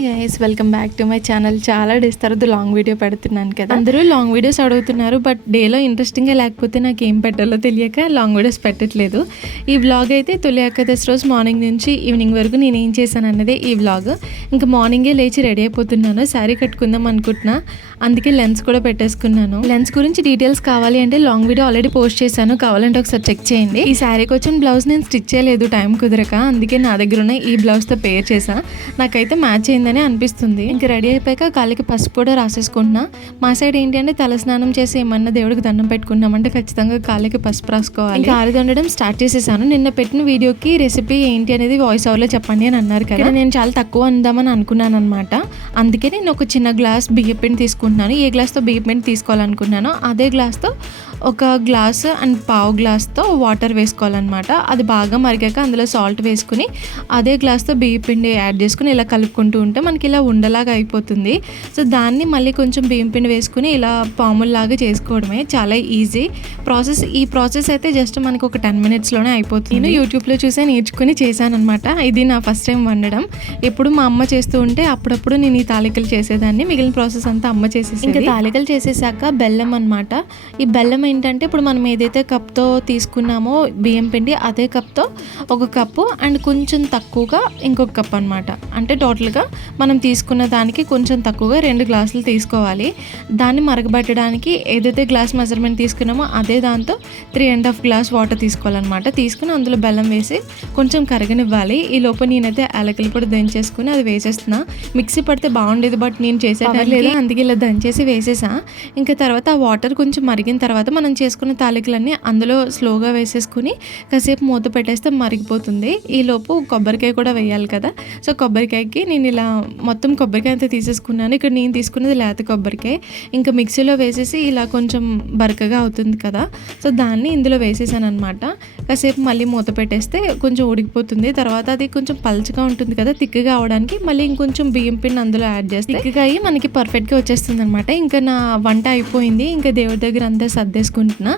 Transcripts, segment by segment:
Hi guys welcome back to my channel చాలా days తర్వాత long video పెడుతున్నాను కదా. అందరూ లాంగ్ వీడియోస్ అడుగుతున్నారు బట్ డేలో ఇంట్రెస్టింగ్గా లేకపోతే నాకు ఏం పెట్టాలో తెలియక లాంగ్ వీడియోస్ పెట్టట్లేదు. ఈ బ్లాగ్ అయితే తొలి ఏకాదశి రోజు మార్నింగ్ నుంచి ఈవినింగ్ వరకు నేను ఏం చేశాను అన్నదే ఈ వ్లాగ్ ఇంకా మార్నింగే లేచి రెడీ అయిపోతున్నాను శారీ కట్టుకుందాం అనుకుంటున్నా. అందుకే లెన్స్ కూడా పెట్టేసుకున్నాను. లెన్స్ గురించి డీటెయిల్స్ కావాలి అంటే లాంగ్ వీడియో ఆల్రెడీ పోస్ట్ చేశాను. కావాలంటే ఒకసారి చెక్ చేయండి. ఈ శారీకి వచ్చిన బ్లౌజ్ నేను స్టిచ్ చేయలేదు టైం కుదరక. అందుకే నా దగ్గర ఉన్న ఈ బ్లౌజ్తో పేర్ చేసా నాకైతే మ్యాచ్ అయింది అయిందని అనిపిస్తుంది. ఇంకా రెడీ అయిపోయాక కాలికి పసుపు కూడా రాసేసుకుంటున్నా. మా సైడ్ ఏంటి అంటే తలస్నానం చేసి ఏమన్నా దేవుడికి దండం పెట్టుకున్నామంటే ఖచ్చితంగా కాలికి పసుపు రాసుకోవాలి. ఇంకా ఆరి వండడం స్టార్ట్ చేసేసాను. నిన్న పెట్టిన వీడియోకి రెసిపీ ఏంటి అనేది వాయిస్ ఓవర్లో చెప్పండి అని అన్నారు కదా. నేను చాలా తక్కువ అందామని అనుకున్నాను అనమాట అందుకే నేను ఒక చిన్న గ్లాస్ బియ్య పిండి తీసుకుంటున్నాను. ఏ గ్లాస్తో బియ్య పిండి తీసుకోవాలనుకున్నానో అదే గ్లాస్తో ఒక గ్లాస్ అండ్ పావు గ్లాస్తో వాటర్ వేసుకోవాలన్నమాట. అది బాగా మరిగాక అందులో సాల్ట్ వేసుకుని అదే గ్లాస్తో బియ్య పిండి యాడ్ చేసుకుని ఇలా కలుపుకుంటూ ఉంటే మనకి ఇలా ఉండలాగా అయిపోతుంది. సో దాన్ని మళ్ళీ కొంచెం బియ్యం పిండి వేసుకుని ఇలా పాముల్లాగా చేసుకోవడమే చాలా ఈజీ ప్రాసెస్. ఈ ప్రాసెస్ అయితే జస్ట్ మనకు ఒక టెన్ మినిట్స్లోనే అయిపోతుంది. నేను యూట్యూబ్లో చూసే నేర్చుకుని చేశాను అనమాట ఇది నా ఫస్ట్ టైం వండడం. ఎప్పుడు మా అమ్మ చేస్తూ ఉంటే అప్పుడప్పుడు నేను ఈ తాలికలు చేసేదాన్ని. మిగిలిన ప్రాసెస్ అంతా అమ్మ చేసేసి ఇంకా తాలికలు చేసేసాక బెల్లం అనమాట ఈ బెల్లం ఏంటంటే ఇప్పుడు మనం ఏదైతే కప్తో తీసుకున్నామో బియ్యం పిండి అదే కప్తో ఒక కప్పు అండ్ కొంచెం తక్కువగా ఇంకొక కప్ అనమాట అంటే టోటల్గా మనం తీసుకున్న దానికి కొంచెం తక్కువగా రెండు గ్లాసులు తీసుకోవాలి. దాన్ని మరగబెట్టడానికి ఏదైతే గ్లాస్ మెజర్మెంట్ తీసుకున్నామో అదే దాంతో three and half glass water తీసుకోవాలన్నమాట. తీసుకుని అందులో బెల్లం వేసి కొంచెం కరగనివ్వాలి. ఈ లోపు నేనైతే యాలకులు కూడా దంచేసుకుని అది వేసేస్తున్నా. మిక్సీ పడితే బాగుండేది బట్ నేను చేసేటట్లేదు అందుకే ఇలా దంచేసి వేసేసా. ఇంకా తర్వాత ఆ వాటర్ కొంచెం మరిగిన తర్వాత మనం చేసుకున్న తాలికలన్నీ అందులో స్లోగా వేసేసుకుని కాసేపు మూత పెట్టేస్తే మరిగిపోతుంది. ఈలోపు కొబ్బరికాయ కూడా వేయాలి కదా. సో కొబ్బరికాయకి నేను ఇలా మొత్తం కొబ్బరికాయ అంతా తీసేసుకున్నాను. ఇక్కడ నేను తీసుకున్నది లేత కొబ్బరికాయ. ఇంకా మిక్సీలో వేసేసి ఇలా కొంచెం బరకగా అవుతుంది కదా. సో దాన్ని ఇందులో వేసేసాను అనమాట కాసేపు మళ్ళీ మూత పెట్టేస్తే కొంచెం ఉడికిపోతుంది. తర్వాత అది కొంచెం పల్చగా ఉంటుంది కదా తిక్కగా అవడానికి. మళ్ళీ ఇంకొంచెం బియ్యం పిండి అందులో యాడ్ చేస్తే తిక్కగా అయ్యి మనకి పర్ఫెక్ట్గా వచ్చేస్తుంది అనమాట ఇంకా నా వంట అయిపోయింది. ఇంకా దేవుడి దగ్గర అంతా సర్దేసుకుంటున్నా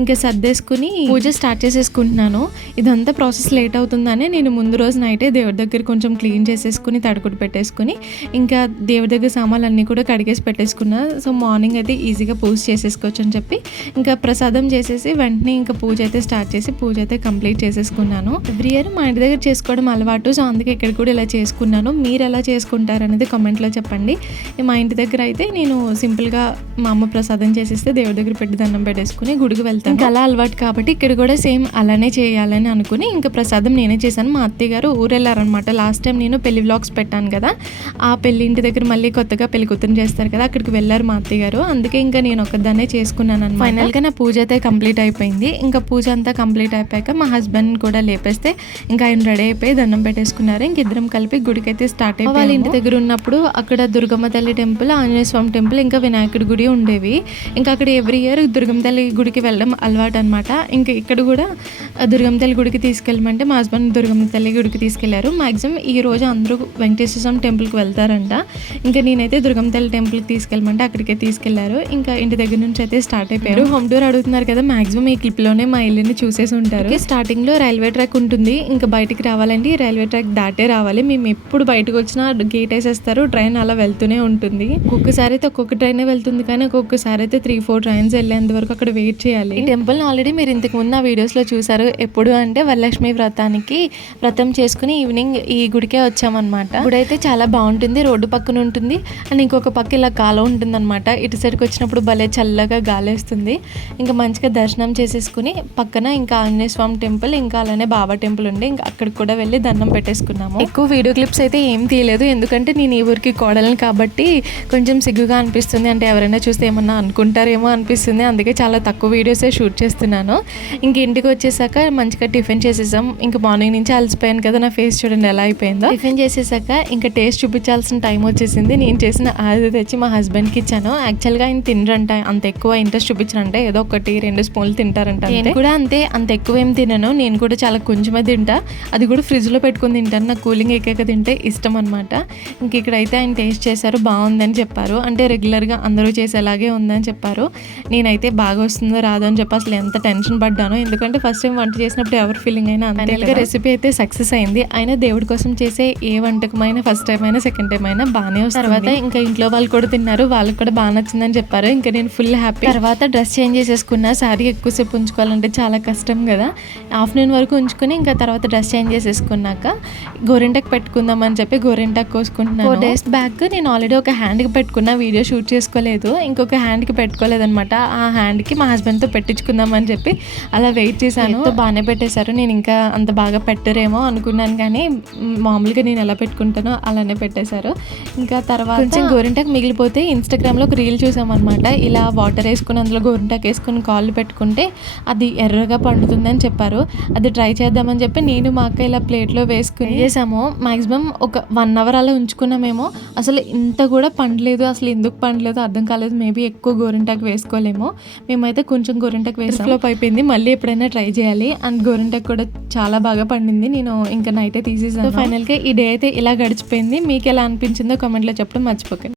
ఇంకా సర్దేసుకుని పూజ స్టార్ట్ చేసేసుకుంటున్నాను. ఇదంతా ప్రాసెస్ లేట్ అవుతుందని నేను ముందు రోజు నైటే దేవుడి దగ్గర కొంచెం క్లీన్ చేసేసుకుని తడుకుడు పెట్టేసుకుని ఇంకా దేవుడి దగ్గర సామాన్లు అన్నీ కూడా కడిగేసి పెట్టేసుకున్నా. సో మార్నింగ్ అయితే ఈజీగా పూజ చేసేసుకోవచ్చు అని చెప్పి ఇంకా ప్రసాదం చేసేసి వెంటనే ఇంకా పూజ అయితే స్టార్ట్ చేసి పూజ అయితే కంప్లీట్ చేసేసుకున్నాను. ఎవ్రీ ఇయర్ మా ఇంటి దగ్గర చేసుకోవడం అలవాటు సో అందుకే ఇక్కడ కూడా ఇలా చేసుకున్నాను. మీరు ఎలా చేసుకుంటారు అనేది కామెంట్లో చెప్పండి. మా ఇంటి దగ్గర అయితే నేను సింపుల్గా మా అమ్మ ప్రసాదం చేసేస్తే దేవుడి దగ్గర పెట్టి దండం పెట్టేసుకుని గుడికి వెళ్తాను. ఇంకా అలా అలవాటు కాబట్టి ఇక్కడ కూడా సేమ్ అలానే చేయాలని అనుకుని ఇంకా ప్రసాదం నేనే చేశాను. మా అత్తయ్య గారు ఊరు వెళ్ళారనమాట లాస్ట్ టైం నేను పెళ్ళి వ్లాగ్స్ పెట్టాను కదా. ఆ పెళ్ళి ఇంటి దగ్గర మళ్ళీ కొత్తగా పెళ్ళి కూతురు చేస్తారు కదా అక్కడికి వెళ్ళారు మా అత్తయ్య గారు. అందుకే ఇంకా నేను ఒక్కదాన్నే చేసుకున్నాను అనమాట ఫైనల్గా నా పూజ అయితే కంప్లీట్ అయిపోయింది. ఇంకా పూజ అంతా కంప్లీట్ అయిపోయాక మా హస్బెండ్ కూడా లేపేస్తే ఇంకా ఆయన రెడీ అయిపోయి దండం పెట్టేసుకున్నారు. ఇంక ఇద్దరం కలిపి గుడికి అయితే స్టార్ట్ అయిపోయి వాళ్ళ ఇంటి దగ్గర ఉన్నప్పుడు అక్కడ దుర్గమ్మ తల్లి టెంపుల్ ఆంజనేయ స్వామి టెంపుల్ ఇంకా వినాయకుడి గుడి ఉండేవి. ఇంకా అక్కడ ఎవ్రీ ఇయర్ దుర్గమ్మ తల్లి గుడికి వెళ్ళడం అలవాటు అనమాట ఇంకా ఇక్కడ కూడా ఆ దుర్గమ్మ తల్లి గుడికి తీసుకెళ్ళమంటే మా హస్బెండ్ దుర్గమ్మ తల్లి గుడికి తీసుకెళ్ళారు. మాక్సిమం ఈ రోజు అందరూ వెంకటేశ్వర స్వామి టెంపుల్కి వెళ్తారంట. ఇంకా నేనైతే దుర్గమ్మ తల్లి టెంపుల్కి తీసుకెళ్ళమంటే అక్కడికే తీసుకెళ్ళారు. ఇంకా ఇంటి దగ్గర నుంచి అయితే స్టార్ట్ అయిపోయారు. హోమ్ టూర్ అడుగుతున్నారు కదా మాక్సిమం ఈ క్లిప్లోనే మా ఇల్లుని చూసేసి ఉంటారు. స్టార్టింగ్లో రైల్వే ట్రాక్ ఉంటుంది. ఇంకా బయటికి రావాలంటే ఈ రైల్వే ట్రాక్ దాటే రావాలి. మేము ఎప్పుడు బయటకు వచ్చినా గేట్ వేసేస్తారు ట్రైన్ అలా వెళ్తూనే ఉంటుంది. ఒక్కొక్కసారి అయితే ఒక్కొక్క ట్రైన్ వెళ్తుంది కానీ ఒక్కొక్కసారి అయితే త్రీ ఫోర్ ట్రైన్స్ వెళ్ళేంత వరకు అక్కడ వెయిట్ చేయాలి. ఈ టెంపుల్ ఆల్రెడీ మీరు ఇంతకు ముందు ఆ వీడియోస్లో చూసారు. ఎప్పుడు అంటే వరలక్ష్మి వ్రతానికి వ్రతం చేసుకుని ఈవినింగ్ ఈ గుడికే వచ్చామన్నమాట. గుడైతే చాలా బాగుంటుంది రోడ్డు పక్కన ఉంటుంది. అండ్ ఇంకొక పక్క ఇలా కాలం ఉంటుంది అనమాట ఇటు సైడ్కి వచ్చినప్పుడు భలే చల్లగా గాలేస్తుంది. ఇంకా మంచిగా దర్శనం చేసేసుకుని పక్కన ఇంకా ఆంజనేయ స్వామి టెంపుల్ ఇంకా అలానే బాబా టెంపుల్ ఉండి. ఇంకా అక్కడికి కూడా వెళ్ళి దండం పెట్టేసుకున్నాము. ఎక్కువ వీడియో క్లిప్స్ అయితే ఏం తీయలేదు. ఎందుకంటే నేను ఈ ఊరికి కోడలను కాబట్టి కొంచెం సిగ్గుగా అనిపిస్తుంది. అంటే ఎవరైనా చూస్తే ఏమన్నా అనుకుంటారేమో అనిపిస్తుంది. అందుకే చాలా తక్కువ వీడియోసే షూట్ చేస్తున్నాను. ఇంక ఇంటికి వచ్చేసాక మంచిగా టిఫిన్ చేసేసాం. ఇంకా మార్నింగ్ నుంచి అలసిపోయాను కదా నా ఫేస్ చూడండి ఎలా అయిపోయిందో. టిఫిన్ చేసేసాక ఇంకా టేస్ట్ చూపించాల్సిన టైం వచ్చేసింది. నేను చేసిన అది తెచ్చి మా హస్బెండ్కి ఇచ్చాను. యాక్చువల్గా ఆయన తినరంట అంత ఎక్కువ ఇంట్రెస్ట్ చూపించారంటే. ఏదో ఒకటి రెండు స్పూన్లు తింటారంట నేను కూడా అంతే అంత ఎక్కువ ఏం తినను. నేను కూడా చాలా కొంచెమే తింటా. అది కూడా ఫ్రిడ్జ్లో పెట్టుకుని తింటాను. నాకు కూలింగ్ ఎక్కాక తింటే ఇష్టం అనమాట ఇంక ఇక్కడైతే ఆయన టేస్ట్ చేశారు బాగుందని చెప్పారు. అంటే రెగ్యులర్గా అందరూ చేసేలాగే ఉందని చెప్పారు. నేనైతే బాగా వస్తుందో రాదో అని చెప్పి అసలు ఎంత టెన్షన్ పడ్డానో. ఎందుకంటే ఫస్ట్ టైం వంట చేసినప్పుడు ఎవరి ఫీలింగ్ అయినా అంతే రెసిపీ అయితే సక్సెస్ అయింది. అయినా దేవుడి కోసం చేసే ఏ వంటకమైనా ఫస్ట్ టైం అయినా సెకండ్ టైం అయినా బాగానే వస్తుంది. తర్వాత ఇంకా ఇంట్లో వాళ్ళు కూడా తిన్నారు. వాళ్ళకి కూడా బాగా నచ్చిందని చెప్పారు. ఇంకా నేను ఫుల్ హ్యాపీ తర్వాత డ్రెస్ చేంజ్ చేసేసుకున్నా. శారీ ఎక్కువసేపు ఉంచుకోవాలంటే చాలా కష్టం కదా. ఆఫ్టర్నూన్ వరకు ఉంచుకొని ఇంకా తర్వాత డ్రెస్ చేంజ్ చేసేసుకున్నాక గోరింటాకు పెట్టుకుందాం అని చెప్పి గోరింటాకు కోసుకుంటున్నాను. డేస్ బ్యాక్ నేను ఆల్రెడీ ఒక హ్యాండ్కి పెట్టుకున్న. వీడియో షూట్ చేసుకోలేదు. ఇంకొక హ్యాండ్కి పెట్టుకోలేదన్నమాట. ఆ హ్యాండ్కి మా హస్బెండ్తో పెట్టించుకుందాం అని చెప్పి అలా వెయిట్ చేశాను. బాగానే పెట్టేశారు. నేను ఇంకా అంత బాగా పెట్టరేమో అనుకున్నాను కానీ మామూలుగా నేను ఎలా పెట్టుకుంటానో అలానే పెట్టేశారు. ఇంకా తర్వాత కొంచెం గోరింటాకు మిగిలిపోతే ఇన్స్టాగ్రామ్లో ఒక రీల్ చూసామన్నమాట. ఇలా వాటర్ వేసుకుని అందులో గోరింటాకు వేసుకుని కాళ్ళు పెట్టుకుంటే అది ఎర్రగా పండుతుందని చెప్పారు. అది ట్రై చేద్దామని చెప్పి నేను మా అక్క ఇలా ప్లేట్లో వేసుకుని చేసాము మాక్సిమం ఒక వన్ అవర్ అలా ఉంచుకున్నామేమో. అసలు ఇంత కూడా పండలేదు. అసలు ఎందుకు పండలేదు? అర్థం కాలేదు. మేబీ ఎక్కువ గోరింటాకు వేసుకోలేమో. మేమైతే కొంచెం గోరింటాకు వేసి. ఫ్లోప్ అయిపోయింది మళ్ళీ ఎప్పుడైనా ట్రై చేయాలి. అండ్ గోరింటాకు కూడా చాలా బాగా పండింది. నేను ఇంకా నైటే తీసేసాను. ఫైనల్గా ఈ డే అయితే ఇలా గడిచిపోయింది. మీకు ఎలా అనిపించిందో కామెంట్లో చెప్పడం మర్చిపోకండి.